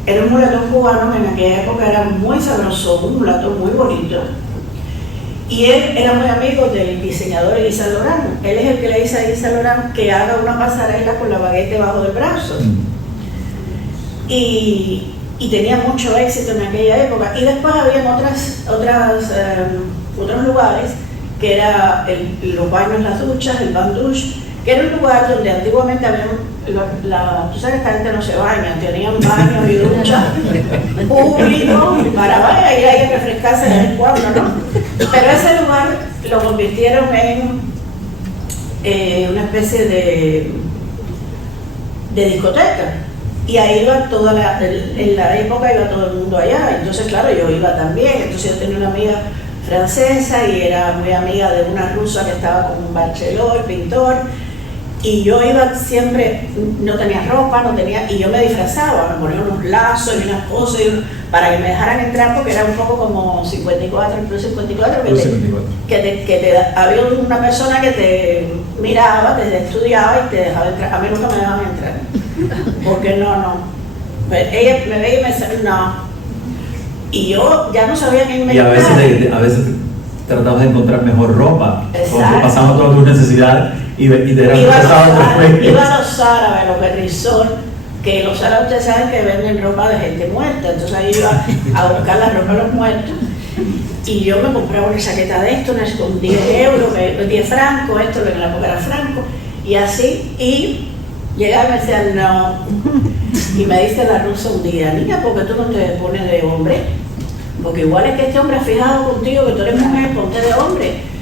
Era un mulatón cubano, en aquella época era muy sabroso, un mulatón muy bonito. Y él era muy amigo del diseñador Elisa Lorán. Él es el que le dice a Elisa Lorán que haga una pasarela con la baguette debajo del brazo. Y y tenía mucho éxito en aquella época. Y después había otros lugares, que era los baños, las duchas, el bain douche, que era un lugar donde antiguamente había, tú sabes que esta gente no se baña, tenían baños y duchas públicos para ir ahí a refrescarse de vez en cuando, ¿no? Pero ese lugar lo convirtieron en una especie de discoteca. Y ahí iba en la época iba todo el mundo allá, entonces claro, yo iba también. Entonces yo tenía una amiga francesa y era muy amiga de una rusa que estaba con un Barceló, el pintor, y yo iba siempre, no tenía ropa, y yo me disfrazaba, me ponía unos lazos y unas cosas para que me dejaran entrar, porque era un poco como 54, el Club 54, había una persona que te miraba, te estudiaba y te dejaba entrar. A mí nunca me dejaban entrar, porque no. Ella me veía y me decía, no. Y yo ya no sabía quién me llamaba. Y a veces tratabas de encontrar mejor ropa, porque pasamos todas tus necesidades y te eran pesados. Iba a los árabes, los berrizón, que los árabes ustedes saben que venden ropa de gente muerta, entonces ahí iba a buscar la ropa de los muertos. Y yo me compraba una chaqueta de esto, con 10 euros, 10 francos, esto en la época era franco, y así, y llegaba y me decían, no. Y me dice la rusa un día, niña, ¿por qué tú no te pones de hombre? Porque igual es que este hombre ha fijado contigo, que tú eres mujer, ponte de hombre.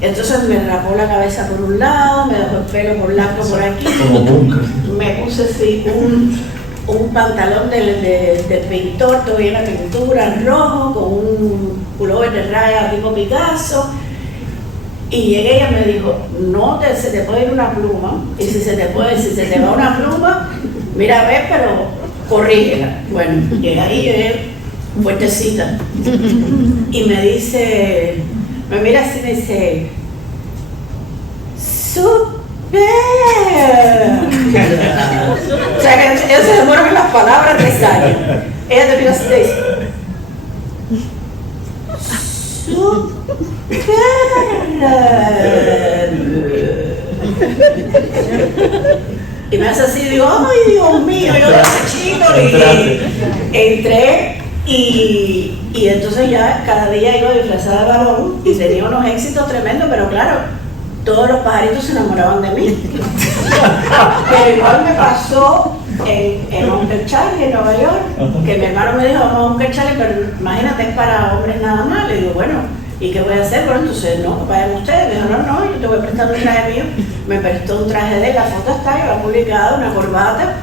Entonces me rapó la cabeza por un lado, me dejó el pelo por blanco por aquí. Como nunca. Me puse así un pantalón del pintor, todavía una pintura rojo, con un pullover de raya tipo Picasso. Y llegué y ella me dijo, no, se te puede ir una pluma, y si se te va una pluma, mira, a ver, pero corrígela. Bueno, llegué ahí, fuertecita, y me dice, me mira así y me dice, ¡súper! O sea, que ellos se demoran en las palabras que salen. Ella te mira así y te dice, ¡súper! Y me hace así, digo, ¡ay, Dios mío! Yo de chico y entré. Y entonces ya cada día iba disfrazada de varón y tenía unos éxitos tremendos, pero claro, todos los pajaritos se enamoraban de mí. Pero igual me pasó en Uncle Charlie, en Nueva York, que mi hermano me dijo, vamos a Uncle Charlie, pero imagínate, es para hombres nada más. Le digo, bueno, ¿y qué voy a hacer? Bueno, entonces, no, vayan ustedes. Me dijo, no, yo te voy a prestar un traje mío. Me prestó un traje de él, la foto está, yo la he publicado, una corbata,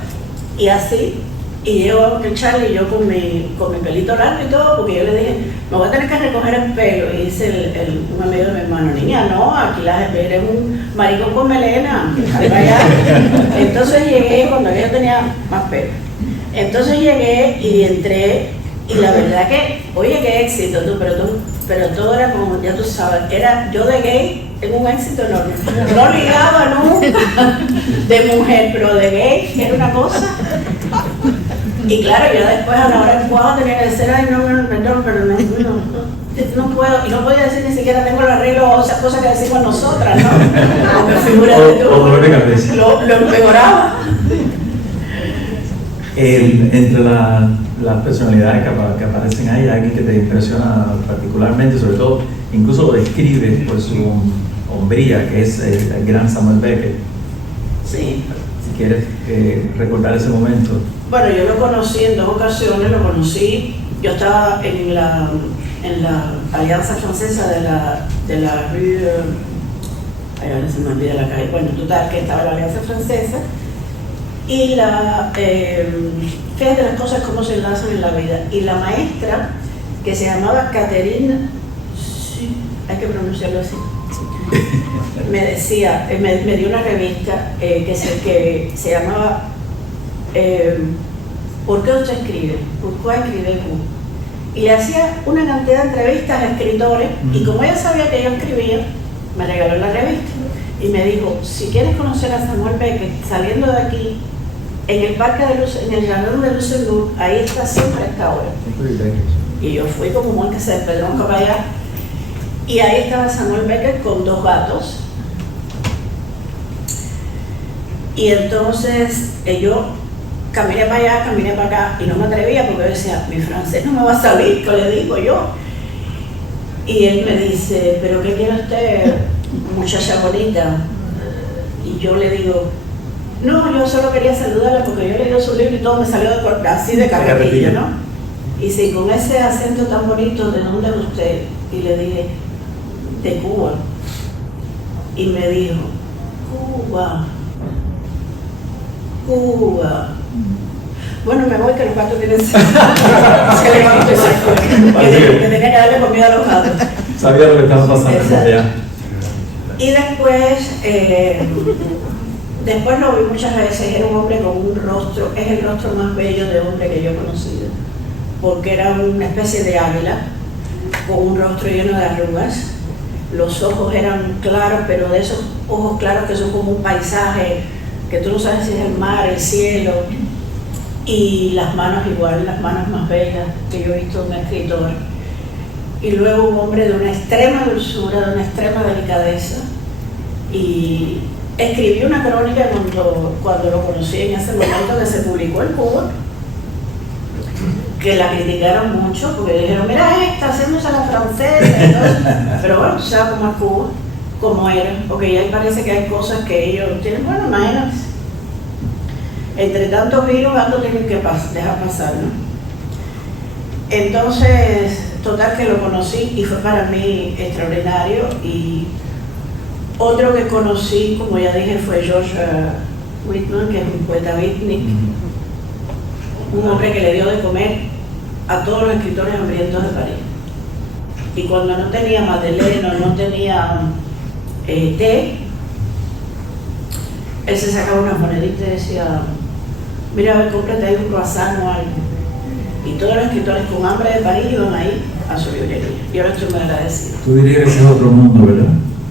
y así. Y llego a Uncle Charlie, yo con mi pelito largo y todo, porque yo le dije, me voy a tener que recoger el pelo. Y dice un amigo de mi hermano, niña, no, aquí eres un maricón con melena, para allá. Entonces llegué cuando yo tenía más pelo. Entonces llegué y entré, y la verdad que, oye, qué éxito, pero todo era como, ya tú sabes, yo de gay tengo un éxito enorme. No ligaba nunca de mujer, pero de gay era una cosa. Y claro, ya después a la hora del cuadro tenía que decir, ay, no, perdón, pero no puedo, y no podía decir ni siquiera tengo el arreglo o esas cosas que decimos nosotras, ¿no? Como figúrate tú, lo empeoraba. Entre las personalidades que aparecen ahí, hay alguien que te impresiona particularmente, sobre todo, incluso lo describe por su hombría, que es el gran Samuel Beckett. Sí. Si quieres recordar ese momento. Bueno, yo lo conocí en 2 ocasiones, yo estaba en la Alianza Francesa de la Rue, ahora se me olvida la calle, bueno, total, que estaba en la Alianza Francesa, y fíjate las cosas cómo se enlazan en la vida, y la maestra, que se llamaba Catherine, sí, hay que pronunciarlo así, me decía, me dio una revista que se llamaba ¿por qué usted escribe? ¿Por qué escribe tú? Y le hacía una cantidad de entrevistas a escritores, y como ella sabía que yo escribía, me regaló la revista y me dijo, si quieres conocer a Samuel Beckett, saliendo de aquí, en el jardín de Luxemburgo, ahí está siempre a esta hora. Y yo fui como un que se despedró para allá, y ahí estaba Samuel Beckett con 2 gatos. Y entonces yo caminé para allá, caminé para acá y no me atrevía porque yo decía, mi francés no me va a salir, ¿qué le digo yo? Y él me dice, ¿pero qué quiere usted, muchacha bonita? Y yo le digo, no, yo solo quería saludarla porque yo he leído su libro y todo me salió así de carretilla, ¿no? Y sí, con ese acento tan bonito, ¿de dónde es usted? Y le dije, de Cuba. Y me dijo, Cuba. Cuba. Bueno, me voy que los gatos tienen sed. que tenía que darle comida a los gatos. Sabía lo que estaba pasando allá. Y después, después lo vi muchas veces, era un hombre con un rostro, es el rostro más bello de hombre que yo he conocido, porque era una especie de águila, con un rostro lleno de arrugas, los ojos eran claros, pero de esos ojos claros que son como un paisaje, que tú no sabes si es el mar, el cielo, y las manos igual, las manos más bellas que yo he visto de un escritor. Y luego un hombre de una extrema dulzura, de una extrema delicadeza, y escribí una crónica cuando lo conocí en ese momento que se publicó en Cuba, que la criticaron mucho porque dijeron, mira esta, hacemos a la francesa, entonces, pero bueno, ¿sabes cómo es Cuba? Cómo era, porque ya parece que hay cosas que ellos tienen, bueno, imagínate, entre tantos virus algo tienen que dejar pasar, ¿no? Entonces, total que lo conocí y fue para mí extraordinario. Y otro que conocí, como ya dije, fue George Whitman, que es un poeta beatnik, un hombre que le dio de comer a todos los escritores hambrientos de París. Y cuando no tenía madeleine, no tenía té, él se sacaba unas moneditas y decía, mira, a ver, cómprate ahí un croissant o algo. Y todos los escritores con hambre de París iban ahí a su librería. Y ahora estoy muy agradecido. Tú dirías que ese es otro mundo, ¿verdad?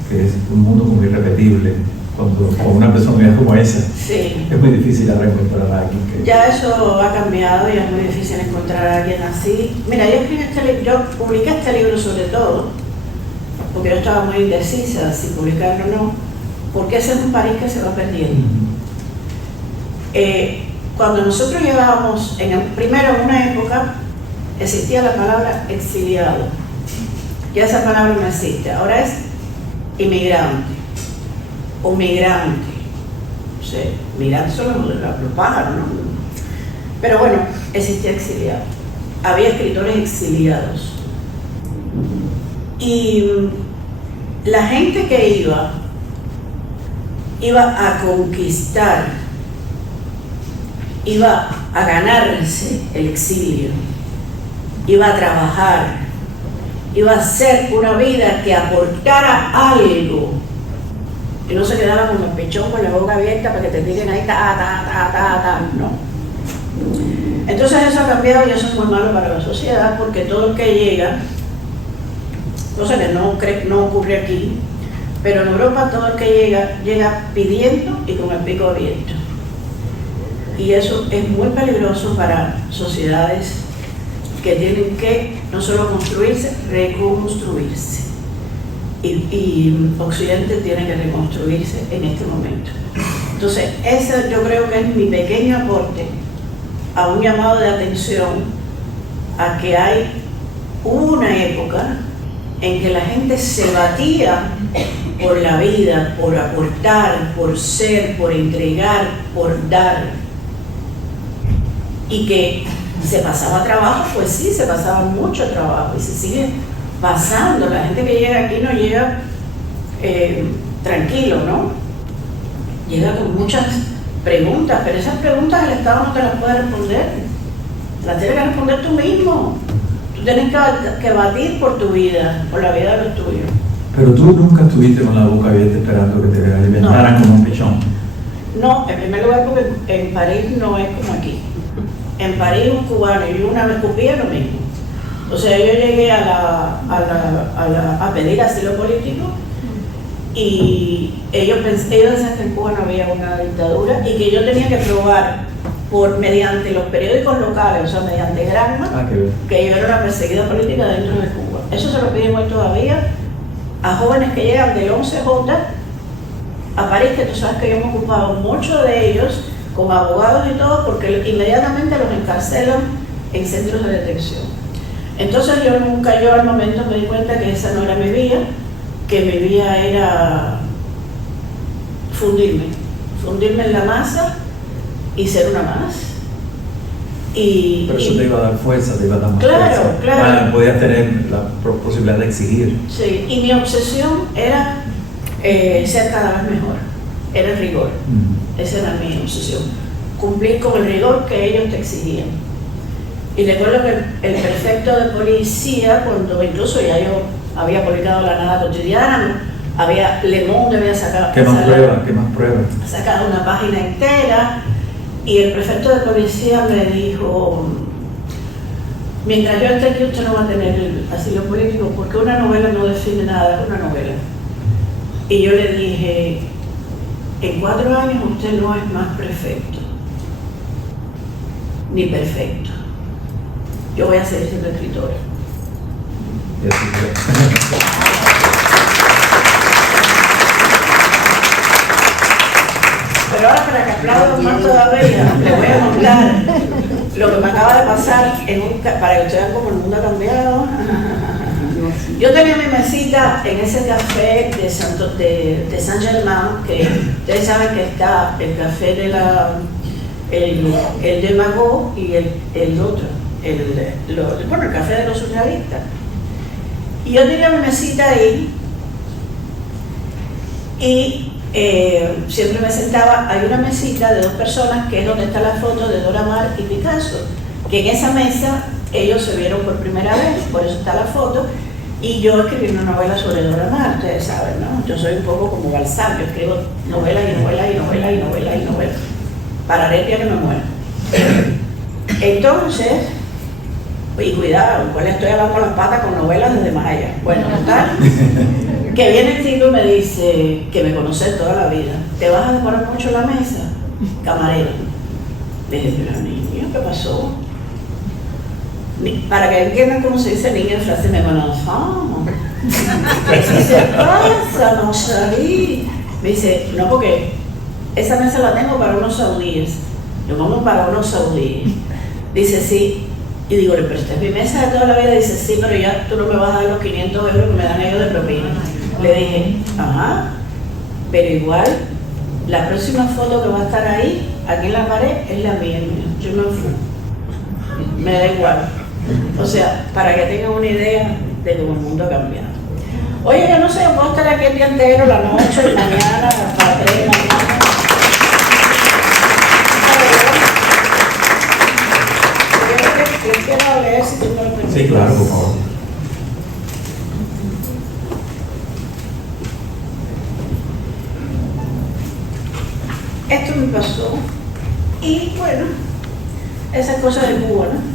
Que es un mundo como irrepetible. Cuando con una personalidad como esa, sí, es muy difícil ahora encontrar a alguien que... Ya eso ha cambiado y es muy difícil encontrar a alguien así. Mira, yo publiqué este libro sobre todo porque yo estaba muy indecisa si publicarlo o no, porque ese es un París que se va perdiendo. Cuando nosotros llegábamos, primero en una época existía la palabra exiliado, ya esa palabra no existe, ahora es inmigrante o migrante. O sea, migrantes son los pájaros, ¿no? Pero bueno, existía exiliado, había escritores exiliados. Y la gente que iba a conquistar, iba a ganarse el exilio, iba a trabajar, iba a hacer una vida que aportara algo, que no se quedara con el pechón, con la boca abierta para que te digan ahí, no. Entonces eso ha cambiado y eso es muy malo para la sociedad, porque todo el que llega, cosa que no ocurre aquí, pero en Europa todo el que llega pidiendo y con el pico abierto. Y eso es muy peligroso para sociedades que tienen que no solo construirse, reconstruirse. Y Occidente tiene que reconstruirse en este momento. Entonces, ese yo creo que es mi pequeño aporte a un llamado de atención a que hay una época en que la gente se batía por la vida, por aportar, por ser, por entregar, por dar. Y que se pasaba trabajo, pues sí, se pasaba mucho trabajo y se sigue pasando. La gente que llega aquí no llega tranquilo, ¿no? Llega con muchas preguntas, pero esas preguntas el Estado no te las puede responder. Las tienes que responder tú mismo. Tú tienes que batir por tu vida, por la vida de los tuyos. Pero tú nunca estuviste con la boca abierta esperando que te alimentaran como un pechón. No, en primer lugar porque en París no es como aquí. En París un cubano y una vez escupía lo mismo. O sea, yo llegué a pedir asilo político y ellos decían que en Cuba no había una dictadura y que yo tenía que probar mediante los periódicos locales, o sea, mediante Granma, que yo era una perseguida política dentro de Cuba. Eso se lo piden hoy todavía a jóvenes que llegan del 11J a París, que tú sabes que yo me he ocupado mucho de ellos con abogados y todo, porque inmediatamente los encarcelan en centros de detención. Entonces yo al momento me di cuenta que esa no era mi vía, que mi vía era fundirme en la masa y ser una más. Pero eso te iba a dar fuerza, te iba a dar más claro, fuerza. Claro. Podías tener la posibilidad de exigir. Sí, y mi obsesión era ser cada vez mejor, era el rigor. Esa era mi obsesión, cumplir con el rigor que ellos te exigían. Y recuerdo que el prefecto de policía, cuando incluso ya yo había publicado La Nada Cotidiana, Le Monde había sacado... ¿Qué más pruebas? Sacado una página entera, y el prefecto de policía me dijo: mientras yo esté aquí usted no va a tener el asilo político, porque una novela no define nada, es una novela. Y yo le dije: en 4 años usted no es más prefecto, ni perfecto. Yo voy a seguir siendo escritora. Pero ahora, para que aplaudan más todavía, les voy a contar lo que me acaba de pasar para que ustedes vean cómo el mundo ha cambiado. Yo tenía mi mesita en ese café de Saint-Germain, que ustedes saben que está el café de el de Magot y el otro, el café de los surrealistas. Y yo tenía mi mesita ahí y siempre me sentaba. Hay una mesita de 2 personas que es donde está la foto de Dora Maar y Picasso, que en esa mesa ellos se vieron por primera vez, por eso está la foto. Y yo escribí una novela sobre Dora Maar, ustedes saben, ¿no? Yo soy un poco como Balzac, yo escribo novela y novela y novela y novela y novela, para leer que me muera. Entonces, y cuidado, pues le estoy hablando las patas con novelas desde más allá. Bueno, total, que viene el tipo y me dice, que me conoce toda la vida: ¿te vas a decorar mucho la mesa, camarero? Le dije: pero niño, ¿qué pasó? Para que entiendan cómo se dice niño en francés, me conoce. ¿Qué se pasa, mon chéri? Me dice: no, porque esa mesa la tengo para unos saudíes. Yo como para unos saudíes. Dice: sí. Y digo: pero esta es mi mesa de toda la vida. Dice: sí, pero ya tú no me vas a dar los 500 euros que me dan ellos de propina. Le dije: ajá, pero igual la próxima foto que va a estar ahí, aquí en la pared, es la mía. Yo no fui. Me da igual. O sea, para que tengan una idea de cómo el mundo ha cambiado. Oye, yo no sé, puedo estar aquí el día entero, la noche, la mañana, hasta 3 de la mañana. Yo quiero leer, si tú me lo permites. Sí, claro, por favor. Esto me pasó, y bueno, esas cosas de Cuba, ¿no?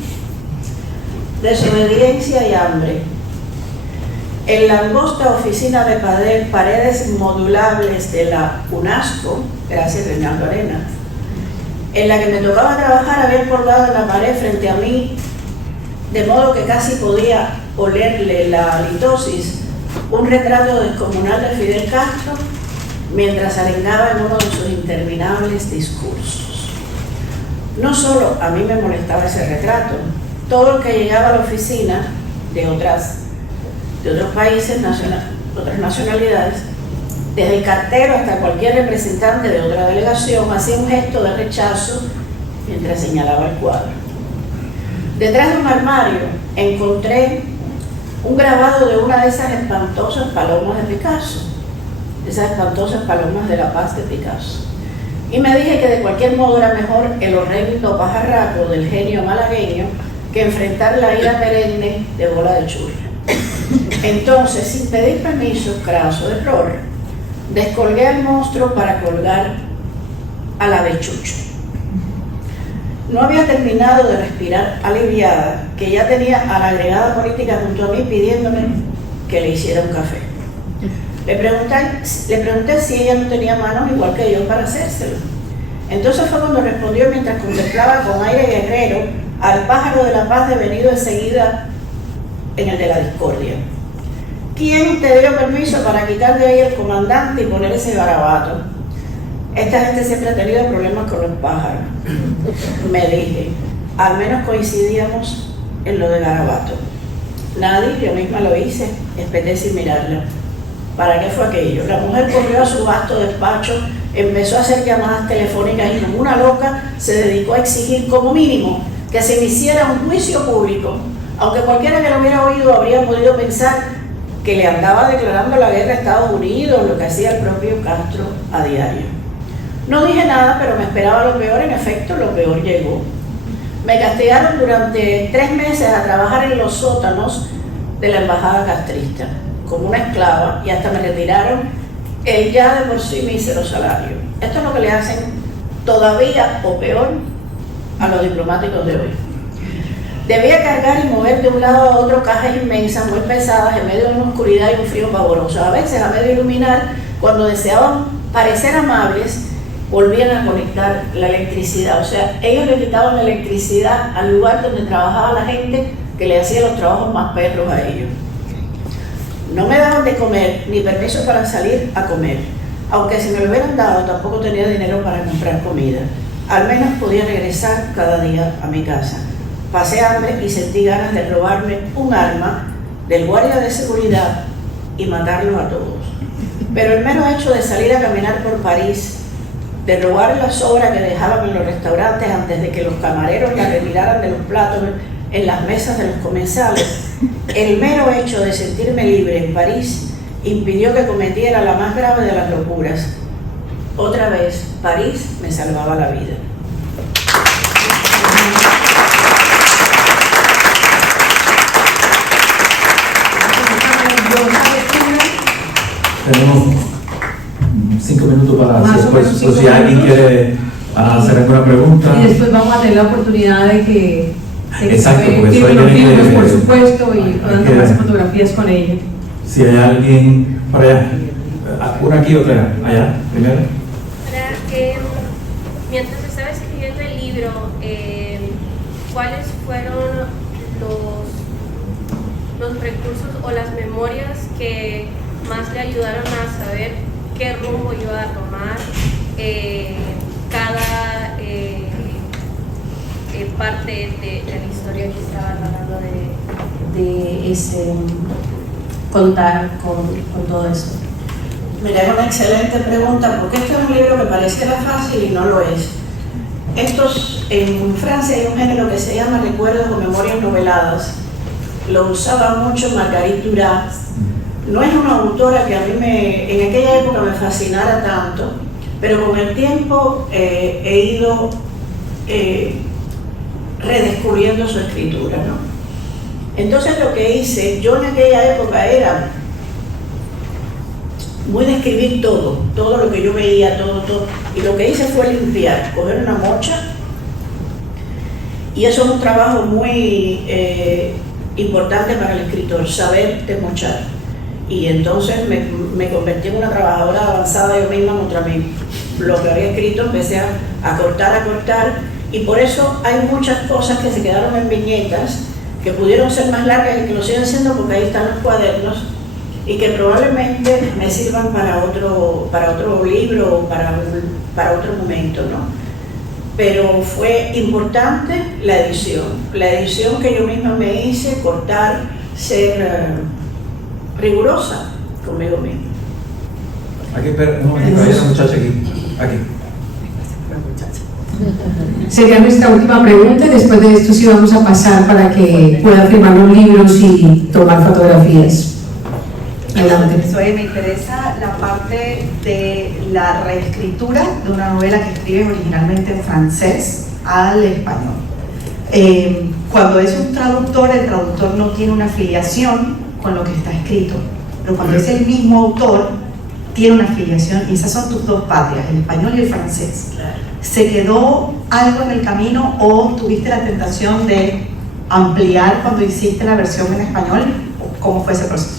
Desobediencia y hambre. En la angosta oficina de paredes modulables de la UNESCO, gracias Reinaldo Arenas, en la que me tocaba trabajar, había colgado en la pared frente a mí, de modo que casi podía olerle la litosis, un retrato descomunal de Fidel Castro mientras arengaba en uno de sus interminables discursos. No solo a mí me molestaba ese retrato, todo el que llegaba a la oficina de otros países, otras nacionalidades, desde el cartero hasta cualquier representante de otra delegación, hacía un gesto de rechazo mientras señalaba el cuadro. Detrás de un armario encontré un grabado de una de esas espantosas palomas de Picasso, esas espantosas palomas de la paz de Picasso. Y me dije que de cualquier modo era mejor el horrendo pajarraco del genio malagueño que enfrentar la ira perenne de Bola de Churra. Entonces, sin pedir permiso, craso error, descolgué al monstruo para colgar a la de Chucho. No había terminado de respirar aliviada, que ya tenía a la agregada política junto a mí pidiéndome que le hiciera un café. Le pregunté si ella no tenía manos igual que yo para hacérselo. Entonces fue cuando respondió mientras contemplaba con aire guerrero al pájaro de la paz devenido enseguida en el de la discordia. ¿Quién te dio permiso para quitar de ahí el comandante y poner ese garabato? esta gente siempre ha tenido problemas con los pájaros. Me dije, al menos coincidíamos en lo de Garabato. Nadie, yo misma lo hice, espeté sin mirarla. ¿Para qué fue aquello? La mujer corrió a su vasto despacho, empezó a hacer llamadas telefónicas y como una loca se dedicó a exigir como mínimo que se me hiciera un juicio público, aunque cualquiera que lo hubiera oído habría podido pensar que le andaba declarando la guerra a Estados Unidos, lo que hacía el propio Castro a diario. No dije nada, pero me esperaba lo peor. En efecto, lo peor llegó. Me castigaron durante 3 meses a trabajar en los sótanos de la embajada castrista, como una esclava, y hasta me retiraron el ya de por sí mísero salario. Esto es lo que le hacen todavía, o peor, a los diplomáticos de hoy. Debía cargar y mover de un lado a otro cajas inmensas, muy pesadas, en medio de una oscuridad y un frío pavoroso. A veces, a medio iluminar, cuando deseaban parecer amables, volvían a conectar la electricidad. O sea, ellos le quitaban la electricidad al lugar donde trabajaba la gente que le hacía los trabajos más perros a ellos. No me daban de comer, ni permiso para salir a comer. Aunque si me lo hubieran dado, tampoco tenía dinero para comprar comida. Al menos podía regresar cada día a mi casa. Pasé hambre y sentí ganas de robarme un arma del guardia de seguridad y matarlos a todos. Pero el mero hecho de salir a caminar por París, de robar la sobra que dejaban en los restaurantes antes de que los camareros la retiraran de los platos en las mesas de los comensales, el mero hecho de sentirme libre en París impidió que cometiera la más grave de las locuras. Otra vez, París me salvaba la vida. Tenemos 5 minutos para Más o menos si 5 alguien minutos. quiere hacer alguna pregunta. Y después vamos a tener la oportunidad de que Exacto, porque firmen soy los alguien libros, que- por supuesto, y puedan que- tomarse fotografías con ellos. Si hay alguien por allá, una aquí, otra allá, primero. Mientras estaba escribiendo el libro, ¿cuáles fueron los recursos o las memorias que más le ayudaron a saber qué rumbo iba a tomar cada parte de la historia que estaba tratando de contar con todo eso? Mira, es una excelente pregunta, porque este es un libro que pareciera fácil y no lo es. En Francia hay un género que se llama recuerdos o memorias noveladas. Lo usaba mucho Marguerite Duras. No es una autora que a mí en aquella época me fascinara tanto, pero con el tiempo he ido redescubriendo su escritura, ¿no? Entonces lo que hice, yo en aquella época era muy de escribir todo lo que yo veía, todo, y lo que hice fue limpiar, coger una mocha, y eso es un trabajo muy importante para el escritor, saber desmochar. Y entonces me convertí en una trabajadora avanzada yo misma contra mí. Lo que había escrito empecé a cortar, y por eso hay muchas cosas que se quedaron en viñetas, que pudieron ser más largas y que lo siguen siendo porque ahí están los cuadernos, y que probablemente me sirvan para otro libro o para otro momento, ¿no? Pero fue importante la edición que yo misma me hice, cortar, ser rigurosa conmigo misma. Aquí, espera, un momentito, hay una muchacha aquí. Sería nuestra última pregunta, y después de esto sí vamos a pasar para que pueda firmar los libros y tomar fotografías. Adelante. Me interesa la parte de la reescritura de una novela que escribes originalmente en francés al español. Cuando es un traductor, el traductor no tiene una afiliación con lo que está escrito, pero cuando es el mismo autor, tiene una afiliación, y esas son tus dos patrias, el español y el francés. ¿Se quedó algo en el camino o tuviste la tentación de ampliar cuando hiciste la versión en español? ¿Cómo fue ese proceso?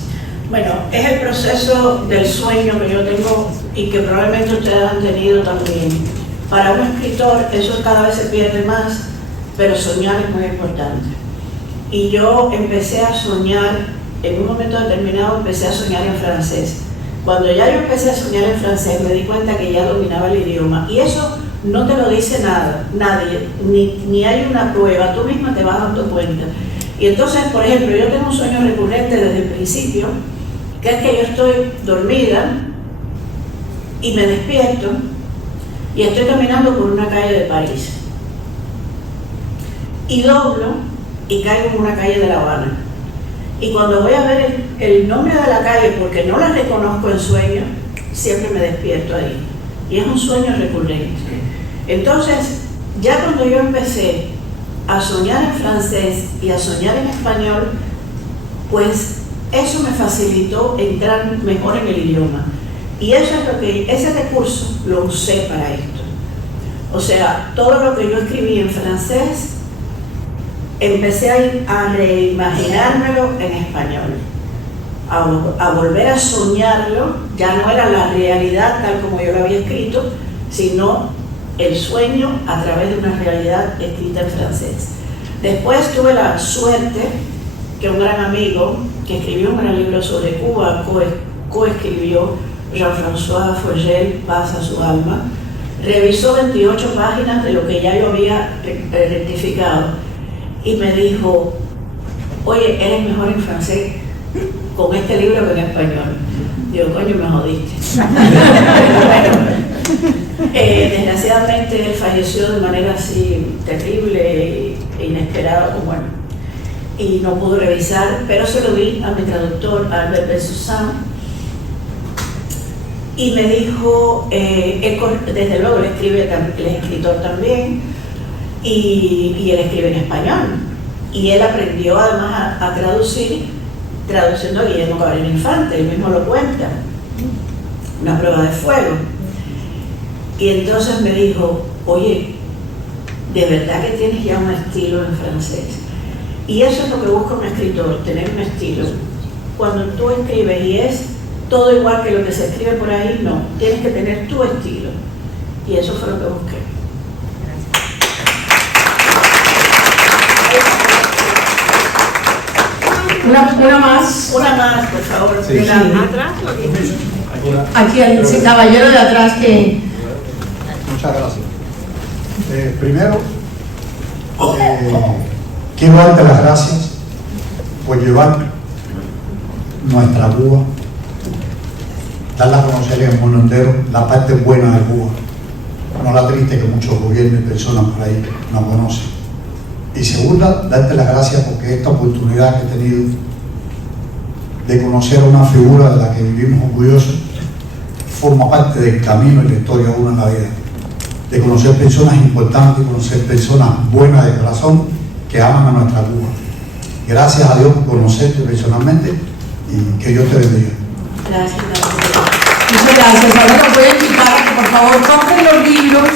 Bueno, es el proceso del sueño que yo tengo y que probablemente ustedes han tenido también. Para un escritor eso cada vez se pierde más, pero soñar es muy importante. Y yo empecé a soñar, en un momento determinado empecé a soñar en francés. Cuando ya yo empecé a soñar en francés, me di cuenta que ya dominaba el idioma. Y eso no te lo dice nadie, ni hay una prueba, tú misma te vas dando cuenta. Y entonces, por ejemplo, yo tengo un sueño recurrente desde el principio, que es que yo estoy dormida y me despierto y estoy caminando por una calle de París. Y doblo y caigo en una calle de La Habana. Y cuando voy a ver el nombre de la calle, porque no la reconozco en sueño, siempre me despierto ahí. Y es un sueño recurrente. Entonces, ya cuando yo empecé a soñar en francés y a soñar en español, pues eso me facilitó entrar mejor en el idioma. Y eso es lo que, ese recurso lo usé para esto. O sea, todo lo que yo escribí en francés, empecé a reimaginármelo en español, a volver a soñarlo. Ya no era la realidad tal como yo lo había escrito, sino el sueño a través de una realidad escrita en francés. Después tuve la suerte que un gran amigo que escribió un gran libro sobre Cuba, coescribió, Jean-François Fogel, paz a su alma, revisó 28 páginas de lo que ya yo había rectificado y me dijo: oye, eres mejor en francés con este libro que en español. Digo, coño, me jodiste. Desgraciadamente él falleció de manera así terrible e inesperada, bueno, y no pudo revisar, pero se lo di a mi traductor, Albert Bensoussan, y me dijo, desde luego él es escritor también, y él escribe en español, y él aprendió además a traducir, traduciendo a Guillermo Cabrera Infante, él mismo lo cuenta, una prueba de fuego. Y entonces me dijo: oye, de verdad que tienes ya un estilo en francés. Y eso es lo que busca un escritor, tener un estilo. Cuando tú escribes y es todo igual que lo que se escribe por ahí, no, tienes que tener tu estilo. Y eso fue lo que busqué. Una más. Una más, por favor. Sí. ¿Atrás? Aquí hay ese caballero de atrás que... Muchas gracias. Primero, quiero darte las gracias por llevar nuestra Cuba, darla a conocer en el mundo entero, la parte buena de Cuba, no la triste que muchos gobiernos y personas por ahí no conocen. Y segunda, darte las gracias porque esta oportunidad que he tenido de conocer a una figura de la que vivimos orgullosos forma parte del camino y la historia de uno en la vida. De conocer personas importantes, conocer personas buenas de corazón que aman a nuestra Cuba. Gracias a Dios por conocerte personalmente y que Dios te bendiga. Gracias. Muchas gracias. Ahora los voy a invitar a que por favor compren los libros